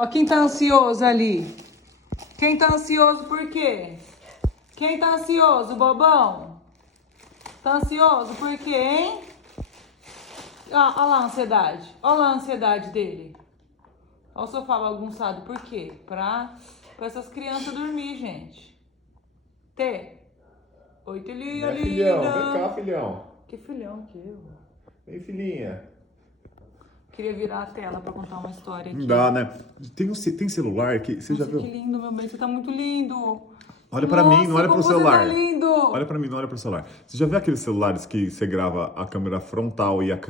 Ó, quem tá ansioso ali? Quem tá ansioso por quê? Quem tá ansioso, bobão? Tá ansioso por quê, hein? Ó lá a ansiedade. Ó lá a ansiedade dele. Ó o sofá bagunçado. Por quê? Pra essas crianças dormir, gente. Oi, que linda, Né, filhão? Vem cá, linda. filhão. Que filhão que eu. Vem, filhinha. Queria virar a tela pra contar uma história aqui. Não dá, né? Tem celular que... Você já Nossa, que viu? lindo, meu bem. Você tá muito lindo. Olha pra mim, não olha pro Como você celular. tá lindo. Olha pra mim, não olha pro celular. Você já viu aqueles celulares que você grava a câmera frontal e a câmera